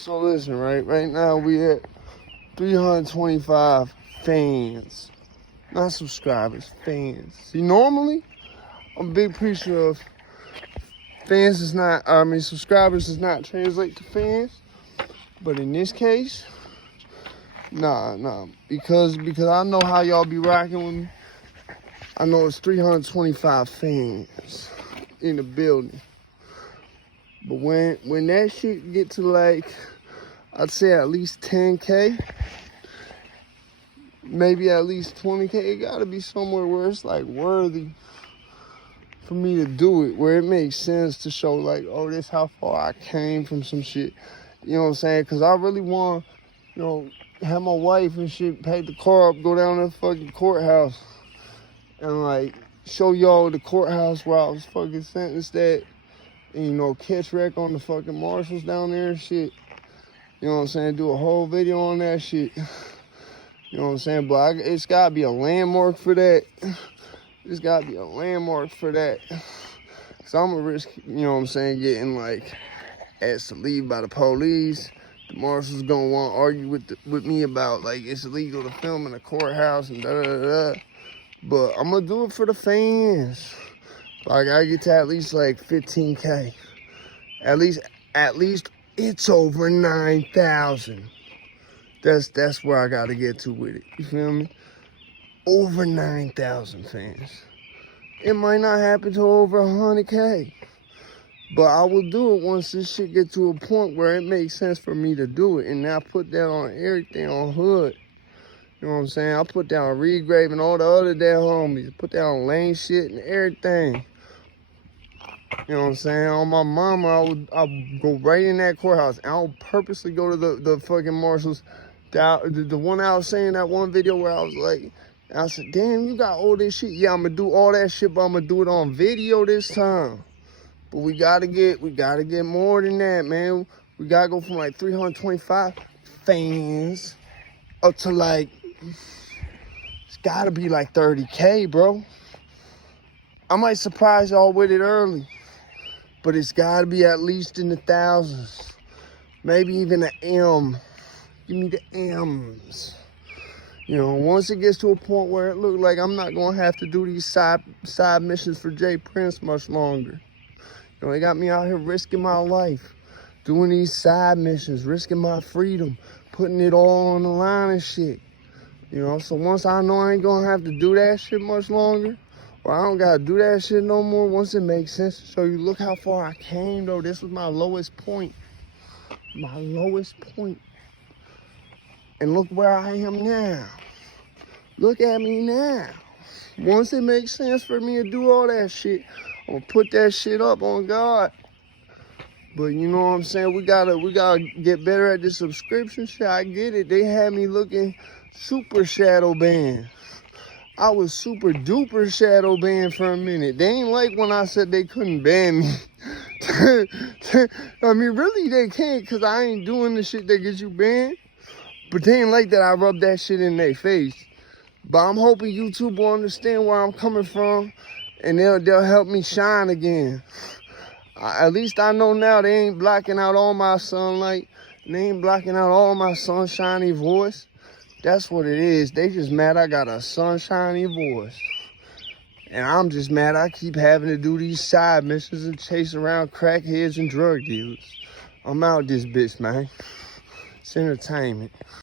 So listen, right now we at 325 fans, not subscribers, fans. See, normally I'm a big preacher of fans is not, subscribers does not translate to fans, but in this case, nah, because I know how y'all be rocking with me. I know it's 325 fans in the building. But when that shit get to like, I'd say at least 10K, maybe at least 20K, it gotta be somewhere where it's like worthy for me to do it, where it makes sense to show like, oh, this how far I came from some shit. You know what I'm saying? Cause I really want, have my wife and shit pack the car up, go down to the fucking courthouse and like show y'all the courthouse where I was fucking sentenced at. And, catch wreck on the fucking marshals down there and shit. You know what I'm saying? Do a whole video on that shit. You know what I'm saying? But it's gotta be a landmark for that. It's gotta be a landmark for that. Cause I'm gonna risk, getting like asked to leave by the police. The marshals gonna want to argue with me about like it's illegal to film in a courthouse and da. But I'm gonna do it for the fans. I gotta get to at least like 15K. At least it's over 9,000. That's where I gotta get to with it. You feel me? Over 9,000 fans. It might not happen to over 100K. But I will do it once this shit get to a point where it makes sense for me to do it. And I put that on everything on Hood. You know what I'm saying? I put down Reed Grave and all the other dead homies. Put down Lane shit and everything. You know what I'm saying? On my mama, I would go right in that courthouse. And I'll purposely go to the fucking marshals. The one I was saying, that one video where I was like, I said, damn, you got all this shit. Yeah, I'm gonna do all that shit, but I'm gonna do it on video this time. But we gotta get more than that, man. We gotta go from like 325 fans up to like, it's gotta be like 30K, bro. I might surprise y'all with it early, but it's gotta be at least in the thousands. Maybe even an M. Give me the M's. Once it gets to a point where it looks like I'm not gonna have to do these side missions for Jay Prince much longer. They got me out here risking my life, doing these side missions, risking my freedom, putting it all on the line and shit. So once I know I ain't gonna have to do that shit much longer, or I don't gotta do that shit no more, once it makes sense to show you, look how far I came though. This was my lowest point. My lowest point. And look where I am now. Look at me now. Once it makes sense for me to do all that shit, I'm gonna put that shit up on God. But you know what I'm saying? We gotta get better at the subscription shit. I get it. They had me looking super shadow banned. I was super duper shadow banned for a minute. They ain't like when I said they couldn't ban me. I mean, really they can't, because I ain't doing the shit that gets you banned. But they ain't like that I rub that shit in their face. But I'm hoping YouTube will understand where I'm coming from, and they'll help me shine again. At least I know now they ain't blocking out all my sunlight. They ain't blocking out all my sunshiny voice. That's what it is. They just mad I got a sunshiny voice. And I'm just mad I keep having to do these side missions and chase around crackheads and drug dealers. I'm out this bitch, man. It's entertainment.